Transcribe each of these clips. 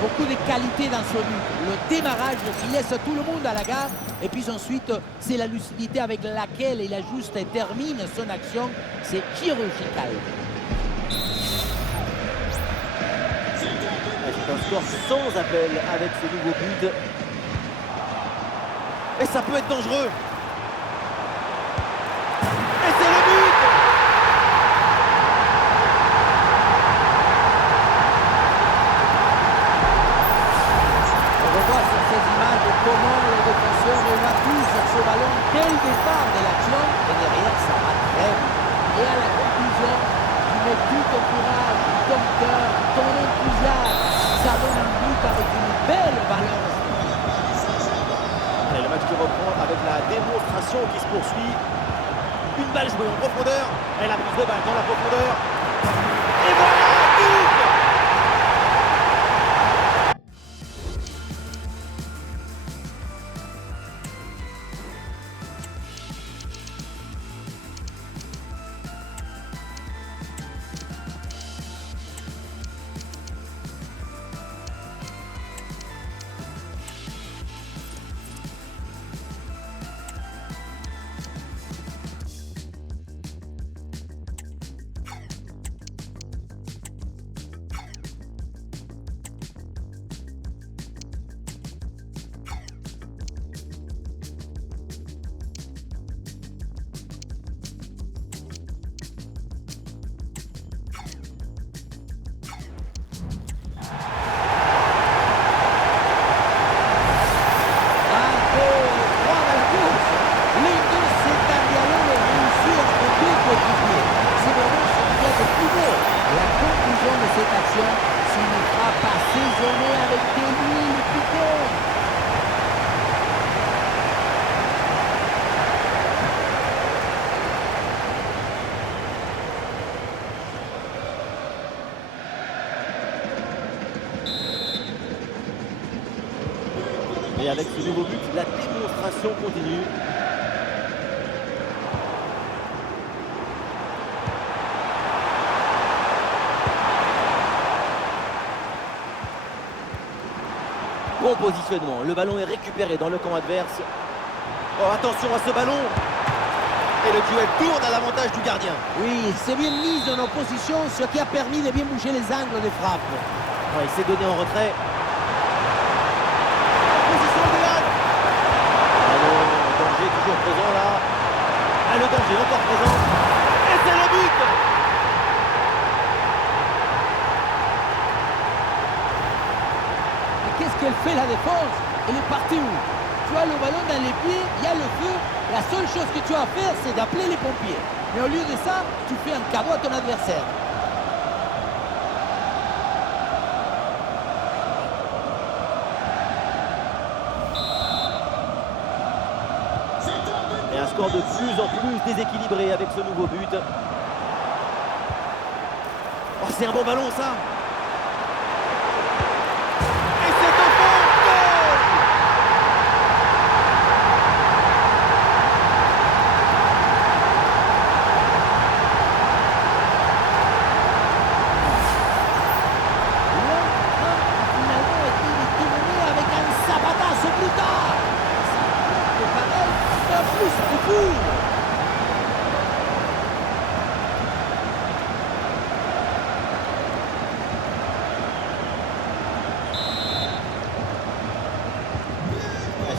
a beaucoup de qualité dans ce but. Le démarrage, il laisse tout le monde à la gare. Et puis ensuite, c'est la lucidité avec laquelle il ajuste et termine son action. C'est chirurgical. C'est un score sans appel avec ce nouveau but. Et ça peut être dangereux. Et c'est le but! On revoit sur ces images comment le défenseur va tout sur ce ballon dès le départ de l'action. Et derrière, ça va très vite. Et à la conclusion, tu mets tout ton courage, ton cœur, ton enthousiasme. Ça donne un but avec une belle valeur. Allez, le match qui reprend avec la démonstration qui se poursuit. Une balle jouée en profondeur. Et la prise de balle dans la profondeur. Et voilà, but! Et avec ce nouveau but, la démonstration continue. Bon positionnement, le ballon est récupéré dans le camp adverse. Oh, attention à ce ballon! Et le duel tourne à l'avantage du gardien. Oui, c'est bien mis en opposition, ce qui a permis de bien bouger les angles des frappes. Ouais, il s'est donné en retrait. Toujours présent là. Ah, le danger encore présent. Et c'est le but! Et qu'est-ce qu'elle fait la défense? Elle est partie où? Tu as le ballon dans les pieds, il y a le feu. La seule chose que tu as à faire, c'est d'appeler les pompiers. Mais au lieu de ça, tu fais un cadeau à ton adversaire. Et un score de plus en plus déséquilibré avec ce nouveau but. Oh, c'est un bon ballon ça! Et c'est au fond! Goal! Finalement, été détourné avec un sabatazo plus tard. C'est pareil, c'est plus profond.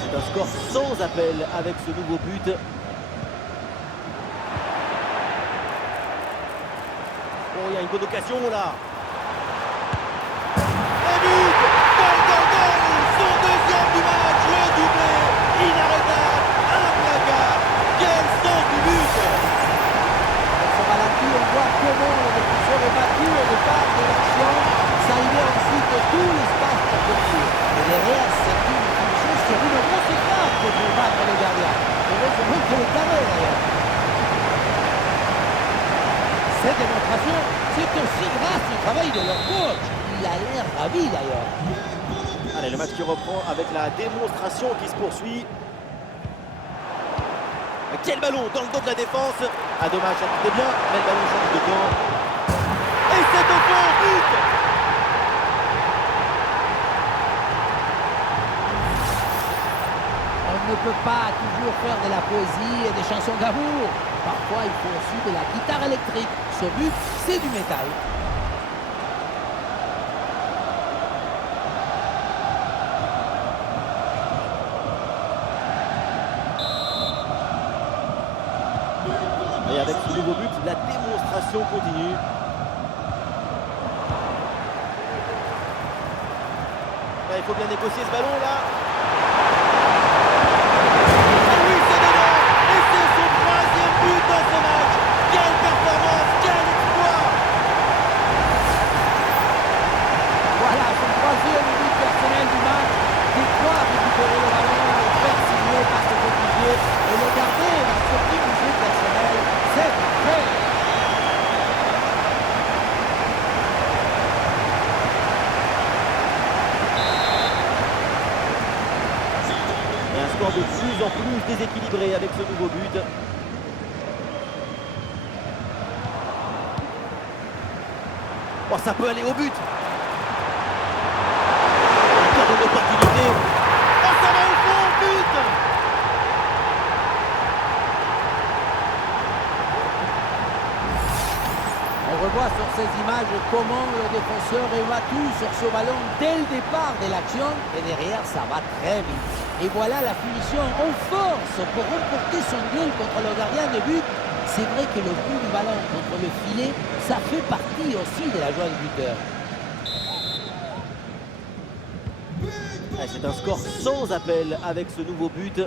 C'est un score sans appel avec ce nouveau but. Oh, il y a une bonne occasion là. Et but! Goal, goal, goal! Son deuxième du match, le doublé inarrêtable, implacable. Quel sens du but! Sur ralenti, on voit comment le défenseur est battu au départ de l'action. Ça libère ensuite tout l'espace pour poursuivre. Et derrière, c'est une fonction sur une grosse frappe pour battre le gardien. Heureusement qu'il est carré d'ailleurs. Cette démonstration, c'est aussi grâce au travail de leur coach. Il a l'air ravi d'ailleurs. Allez, le match qui reprend avec la démonstration qui se poursuit. Quel ballon dans le dos de la défense. Ah dommage, ça quittait bien, mais le ballon change de camp. Et c'est au fond, but! ne peut pas toujours faire de la poésie et des chansons d'amour. Parfois, il faut aussi de la guitare électrique. Ce but, c'est du métal. Et avec ce nouveau but, la démonstration continue. Là, il faut bien négocier ce ballon là. Et oui, c'est dedans. Et c'est son troisième but dans ce match. Quelle performance, quel exploit. Voilà son troisième but personnel du match. Victoire, récupérer le ballon, le faire signer par ses coéquipiers et le garder dans ce petit budget personnel. C'est parfait. Et un score de plus en plus déséquilibré avec ce nouveau but. Oh, ça peut aller au but. Encore une opportunité. Oh, ça va au fond, but. On revoit sur ces images comment le défenseur va tout sur ce ballon dès le départ de l'action et derrière ça va très vite. Et voilà la finition en force pour remporter son duel contre le gardien de but. C'est vrai que le coup du ballon contre le filet, ça fait partie aussi de la joie du buteur. Ah, c'est un score sans appel avec ce nouveau but. Et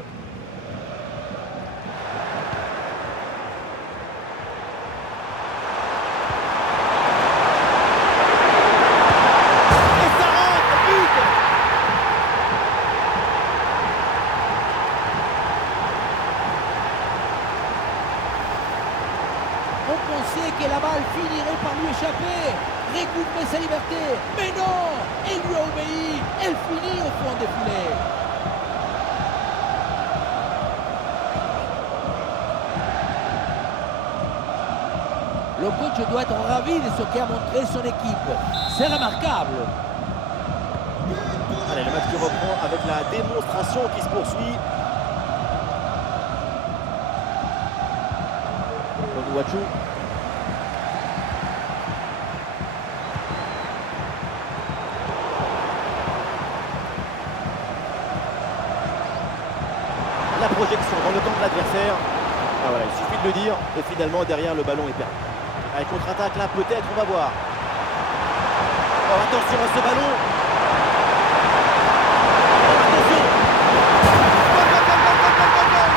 ça rentre, but. On pensait que la balle finirait par lui échapper, récupérer sa liberté, mais non, elle lui a obéi, elle finit au fond des filets. Le coach doit être ravi de ce qu'a montré son équipe. C'est remarquable. Allez, le match qui reprend avec la démonstration qui se poursuit. Onuachu. La projection dans le camp de l'adversaire. Ah voilà, il suffit de le dire. Et finalement, derrière, le ballon est perdu. Allez, contre-attaque là, peut-être, on va voir. Oh, attention à ce ballon. Oh, attention. Goal, goal, goal, goal, goal, goal, goal.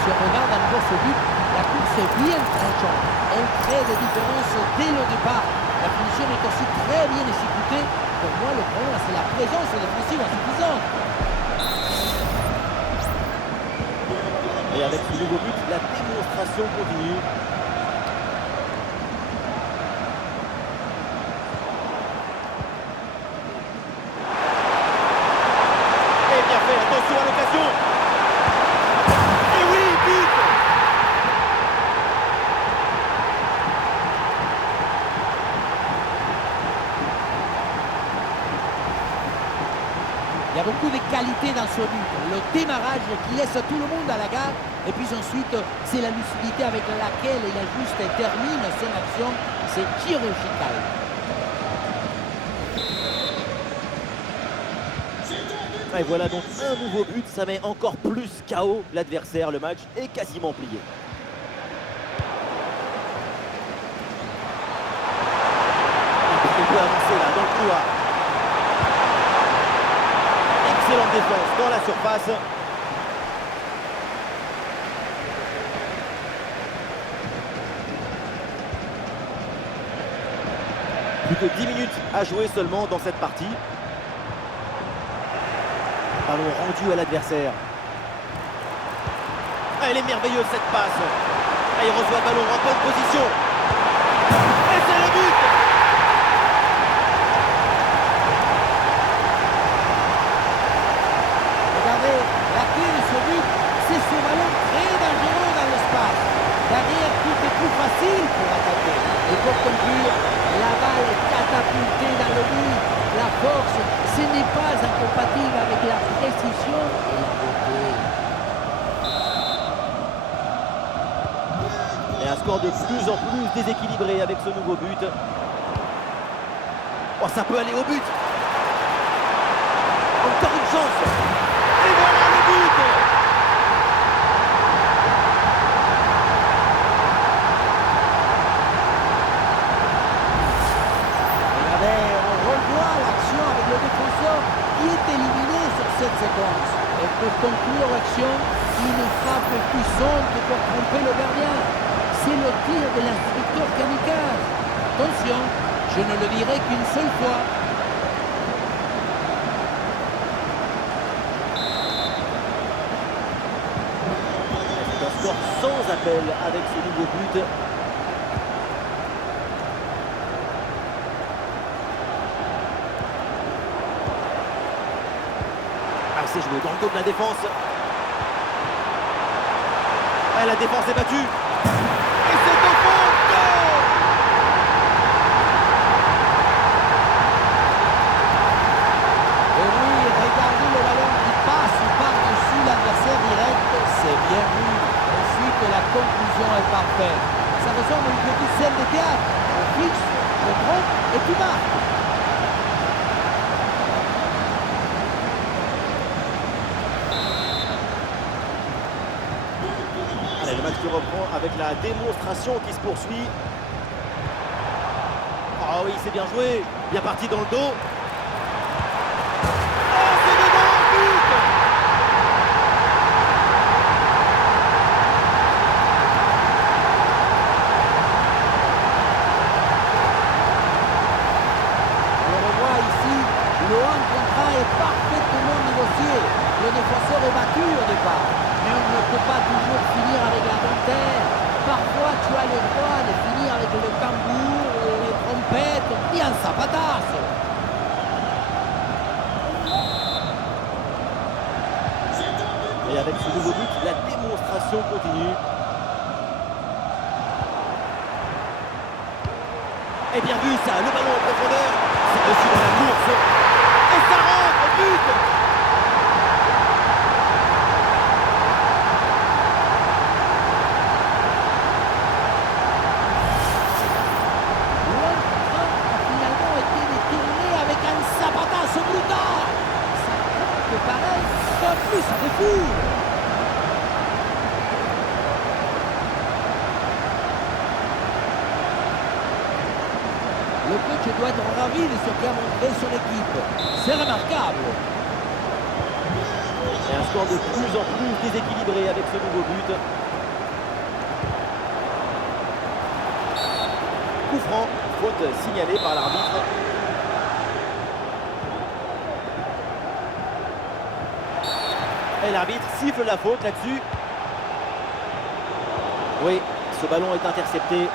Si on regarde à nouveau ce but, la course est bien tranchante. Elle crée des différences dès le départ. La finition est aussi très bien exécutée. Pour moi, le problème, c'est la présence défensive insuffisante. Et avec ce nouveau but, la démonstration continue. Et bien fait, attention à l'occasion. Et oui, but. Il y a beaucoup de qualité dans ce but. Le démarrage qui laisse tout le monde à la gare. Et puis ensuite, c'est la lucidité avec laquelle il ajuste et termine son action. C'est chirurgical. Et voilà donc un nouveau but, ça met encore plus KO l'adversaire. Le match est quasiment plié. Il peut avancer là dans le couloir. Excellente défense dans la surface. Plus de 10 minutes à jouer seulement dans cette partie. Ballon rendu à l'adversaire. Ah, elle est merveilleuse cette passe. Ah, il reçoit le ballon en bonne position. Et c'est le but. Regardez, la clé de ce but, c'est ce ballon très dangereux dans l'espace. Derrière, tout est plus facile pour attaquer. Et pour conclure, la balle est catapultée dans le but score de plus en plus déséquilibré avec ce nouveau but. Oh, ça peut aller au but. Encore une chance. Et voilà le but. Regardez, on revoit l'action avec le défenseur qui est éliminé sur cette séquence. Et pour conclure l'action, une frappe puissante pour tromper le gardien. C'est le tir de l'instructeur kamikaze. Attention, je ne le dirai qu'une seule fois. C'est un score sans appel avec ce nouveau but. Ah, c'est joué dans le dos de la défense. Ah, la défense est battue. Et c'est au fond. Goal. Et oui, regardez le ballon qui passe par-dessus l'adversaire direct, c'est bien vu. Ensuite, la conclusion est parfaite. Ça ressemble à une petite scène de théâtre. On fixe, on trompe et tu marques. Allez, le match qui reprend avec la démonstration qui se poursuit. Ah oui, c'est bien joué. Bien parti dans le dos. Oh, c'est dedans, but. On revoit ici, le 1 contre 1 est parfaitement négocié. Le défenseur est battu au départ. Mais on ne peut pas toujours finir avec la dentelle. Parfois, tu as le droit de finir avec le tambour, les trompettes et un zapatazo. Et avec ce nouveau but, la démonstration continue. Et bien vu ça, le ballon en profondeur. C'est reçu dans la course. Et ça rentre, but. Le 1 contre 1 a finalement été détourné avec un zapatazo brutal. Ça peut paraître, en plus ça fait fou. Le coach doit être ravi de ce qu'a montré son équipe. C'est remarquable. Et un score de plus en plus déséquilibré avec ce nouveau but. Coup franc, faute signalée par l'arbitre. Et l'arbitre siffle la faute là-dessus. Oui, ce ballon est intercepté.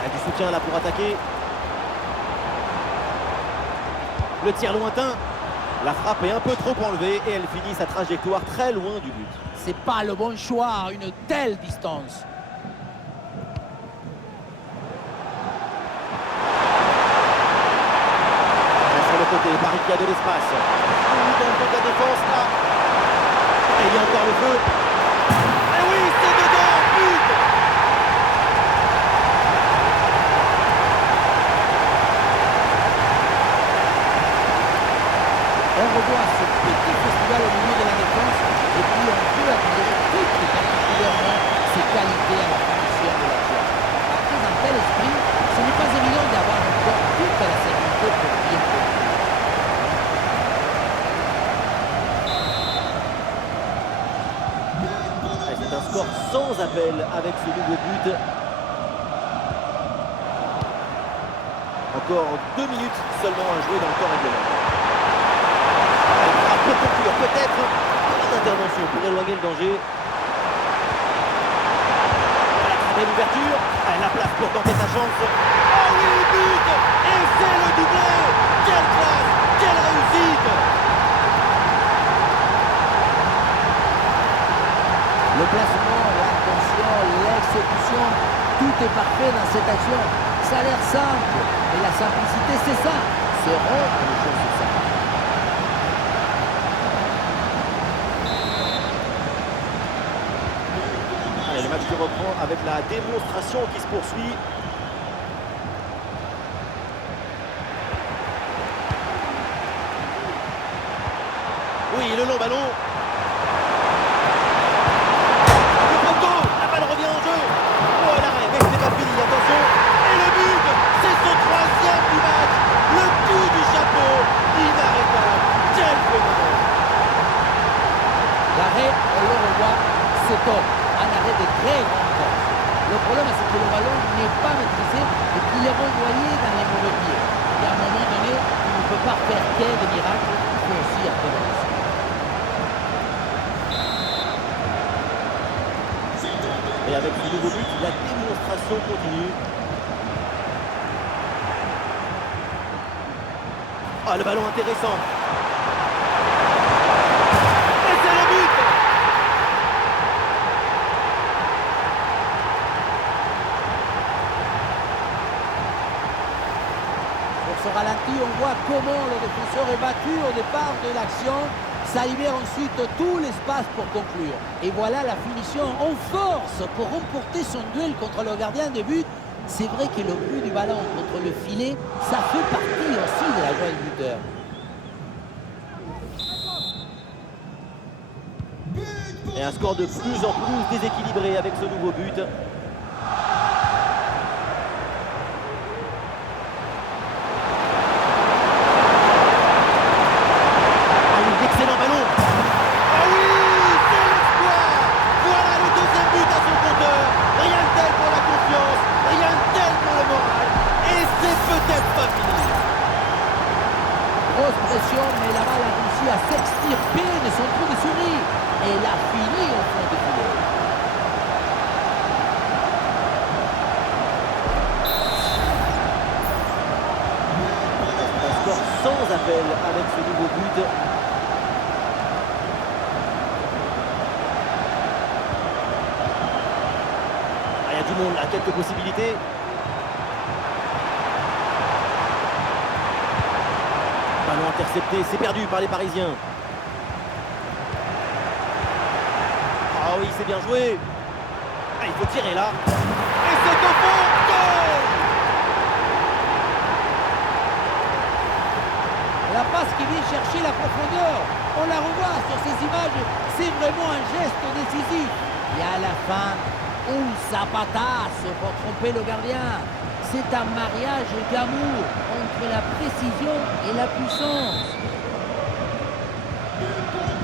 Il y a du soutien là pour attaquer. Le tir lointain. La frappe est un peu trop enlevée et elle finit sa trajectoire très loin du but. C'est pas le bon choix à une telle distance. Sur le côté, Paris qui a de l'espace. Dans le dos de la défense là. Et il y a encore le feu. Et oui, c'est dedans, but. On revoit ce petit festival au milieu de la défense et puis on peut admirer toutes les particulièrement ses qualités à la finition de l'action. Après un tel esprit, ce n'est pas évident d'avoir encore toute la sécurité pour bien jouer. C'est un score sans appel avec ce nouveau but. Encore 2 minutes seulement à jouer dans le temps réglementaire. Elle va peut conclure peut-être une intervention pour éloigner le danger. Voilà, très belle ouverture. Elle a la place pour tenter sa chance. Oh oui, but. Et c'est le doublé. Quelle classe, quelle réussite. Le placement, l'attention, l'exécution, tout est parfait dans cette action. Ça a l'air simple, mais la simplicité, c'est ça. C'est rendre les choses simples. Allez, le match reprend avec la démonstration qui se poursuit. Oui, le long ballon. Le poteau, la balle revient en jeu. Oh, l'arrêt, mais c'est pas fini, attention. Et le but, c'est son troisième du match. Le coup du chapeau, inarrêtable. Quel phénomène. L'arrêt, on le revoit, c'est top. Un arrêt de très grande force. Le problème, c'est que le ballon n'est pas maîtrisé et qu'il est renvoyé dans les mauvais pieds. Et à un moment donné, tu ne peux pas faire qu'un des miracles, il faut aussi après le reste. Et avec ce nouveau but, la démonstration continue. Ah, le ballon intéressant. Et c'est le but. Sur ce ralenti, on voit comment le défenseur est battu au départ de l'action. Ça libère ensuite tout l'espace pour conclure. Et voilà la finition en force pour remporter son duel contre le gardien de but. C'est vrai que le but du ballon contre le filet, ça fait partie aussi de la joie du buteur. Et un score de plus en plus déséquilibré avec ce nouveau but. Excellent ballon. Ah oui, c'est l'exploit. Voilà le deuxième but à son compteur. Rien de tel pour la confiance, rien de tel pour le moral. Et c'est peut-être pas fini. Grosse pression, mais la balle a réussi à s'extirper de son trou de souris. Et l'a fini au fond du filet. Un score sans appel avec ce nouveau but. Il y a du monde là, quelques possibilités. Ballon intercepté, c'est perdu par les Parisiens. Ah oui, c'est bien joué. Ah, il faut tirer là. Et c'est au fond. Goal. La passe qui vient chercher la profondeur. On la revoit sur ces images. C'est vraiment un geste décisif. Et à la fin, un zapatasse pour tromper le gardien. C'est un mariage d'amour entre la précision et la puissance.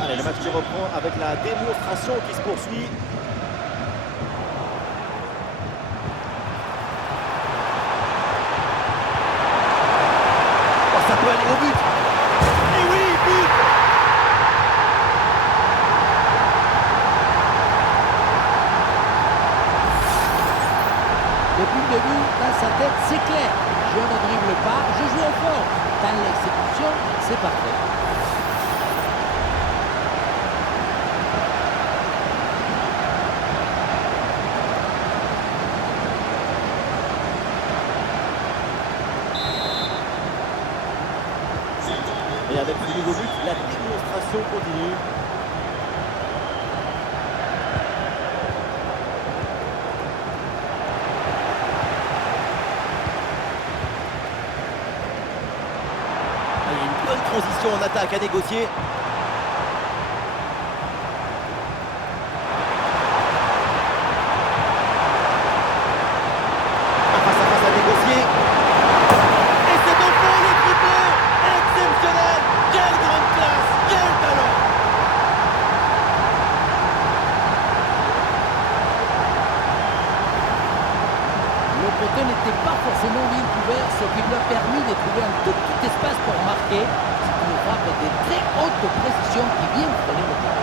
Allez, le match qui reprend avec la démonstration qui se poursuit. Oh, ça peut aller au but. Et oui, but. Depuis le début, dans sa tête, c'est clair. Je ne dribble pas, je joue au fort. Dans l'exécution, c'est parfait. Et avec ce nouveau but, la démonstration continue. Il y a une bonne transition en attaque à négocier. Un face à face à négocier. Et c'est au fond le triplé. Exceptionnel. Quelle grande classe. Quel talent. Le côté n'était pas forcément bien couvert, ce qui lui a permis de trouver un tout petit espace pour marquer. C'est une frappe de très haute précision qui vient frôler le but.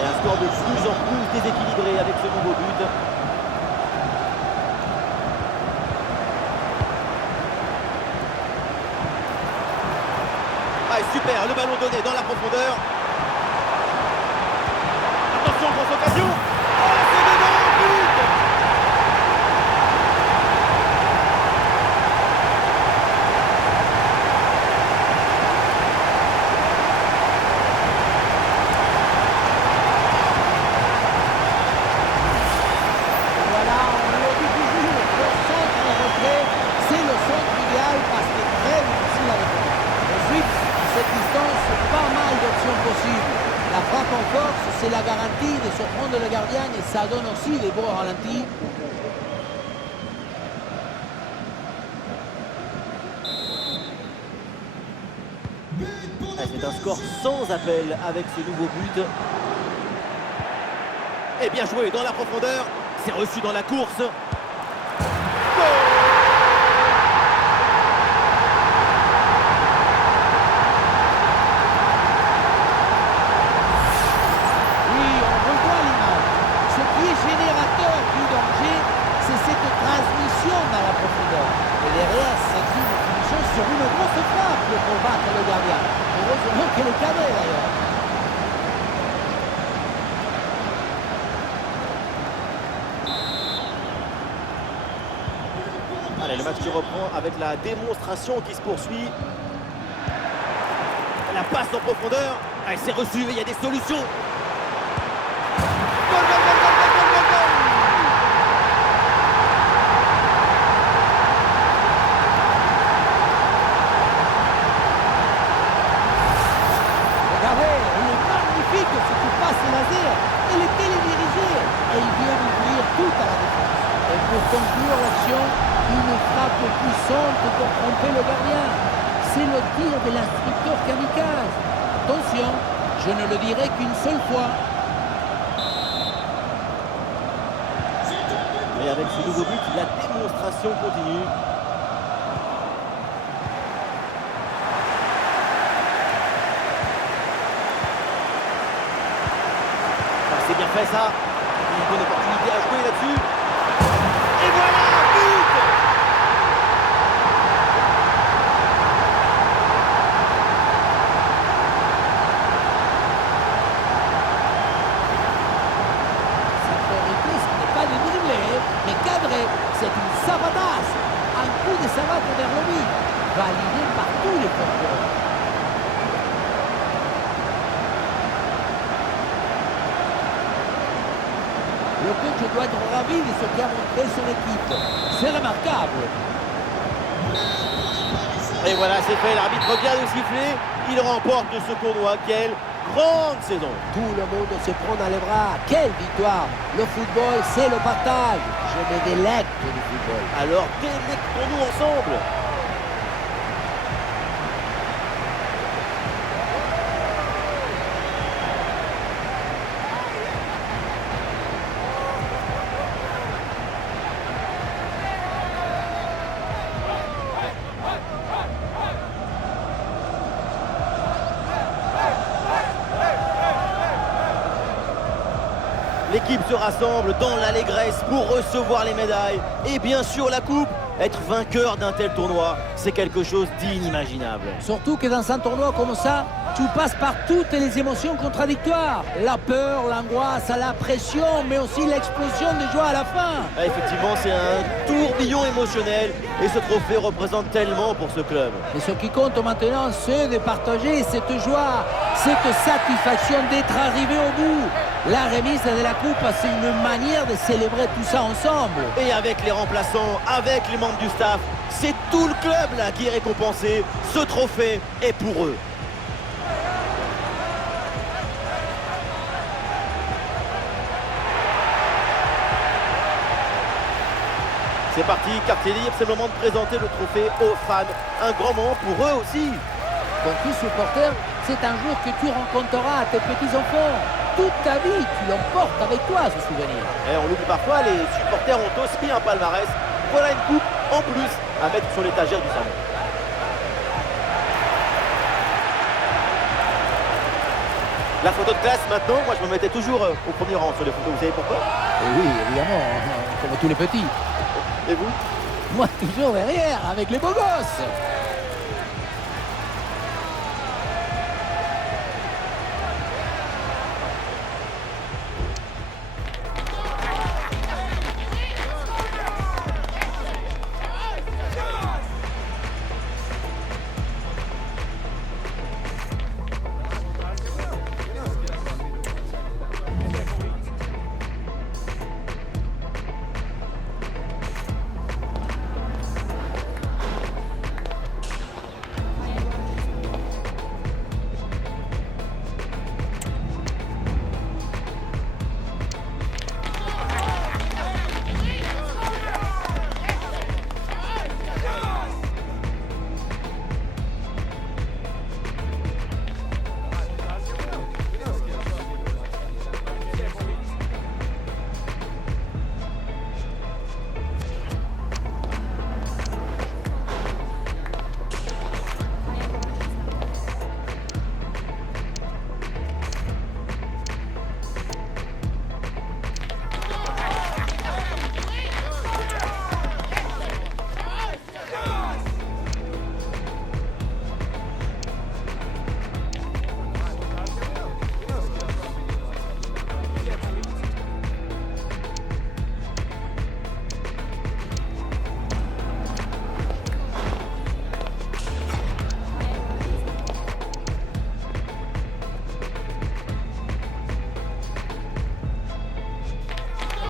Et un score de plus en plus déséquilibré avec ce nouveau but. Ah, super, le ballon donné dans la profondeur. Attention, grosse occasion. Oh, c'est devant, but. possible. La frappe en force, c'est la garantie de surprendre le gardien et ça donne aussi des beaux ralentis. C'est un score sans appel avec ce nouveau but. Et bien joué dans la profondeur. C'est reçu dans la course. Goal! Oui, on revoit l'image. Ce qui est générateur du danger, c'est cette transmission dans la profondeur. Et derrière, c'est une finition sur une grosse frappe pour battre le gardien. Heureusement qu'elle est cadrée d'ailleurs. Allez, le match qui reprend avec la démonstration qui se poursuit. La passe en profondeur. Allez, c'est reçu, il y a des solutions. Goal, goal, goal, goal, goal, goal, goal, goal. Regardez, il est magnifique ce qui passe laser. Il est télédirigé et il vient ouvrir toute à la défense. Et pour conclure l'action, une frappe puissante pour tromper le gardien. C'est le tir de l'instructeur kamikaze. Attention, je ne le dirai qu'une seule fois. Et avec ce nouveau but, la démonstration continue. C'est bien fait ça. Une bonne opportunité à jouer là-dessus. Et voilà, but! Cette reprise n'est pas de dribbler, mais cadré. C'est une savadasse. Un coup de savate vers le but. Validé par tous les porteurs. Le coach doit être ravi de ce qu'a montré son équipe. C'est remarquable. Et voilà, c'est fait. L'arbitre vient de siffler. Il remporte ce tournoi. Quelle grande saison! Tout le monde se prend dans les bras. Quelle victoire! Le football, c'est le partage. Je me délecte du football. Alors délectons-nous ensemble. L'équipe se rassemble dans l'allégresse pour recevoir les médailles et bien sûr la coupe. Être vainqueur d'un tel tournoi, c'est quelque chose d'inimaginable. Surtout que dans un tournoi comme ça, tu passes par toutes les émotions contradictoires. La peur, l'angoisse, la pression, mais aussi l'explosion de joie à la fin. Ah, effectivement, c'est un tourbillon émotionnel et ce trophée représente tellement pour ce club. Mais ce qui compte maintenant, c'est de partager cette joie, cette satisfaction d'être arrivé au bout. La remise de la coupe, c'est une manière de célébrer tout ça ensemble. Et avec les remplaçants, avec les membres du staff, c'est tout le club là qui est récompensé. Ce trophée est pour eux. C'est parti, quartier libre, c'est le moment de présenter le trophée aux fans. Un grand moment pour eux aussi. Ton fils supporter, c'est un jour que tu rencontreras à tes petits-enfants. Toute ta vie, tu l'emportes avec toi, ce souvenir. Et on l'oublie parfois, les supporters ont aussi un palmarès. Voilà une coupe en plus à mettre sur l'étagère du salon. La photo de classe maintenant, moi je me mettais toujours au premier rang sur les photos, vous savez pourquoi? Et oui, évidemment, comme tous les petits. Et vous? Moi, toujours derrière, avec les beaux gosses.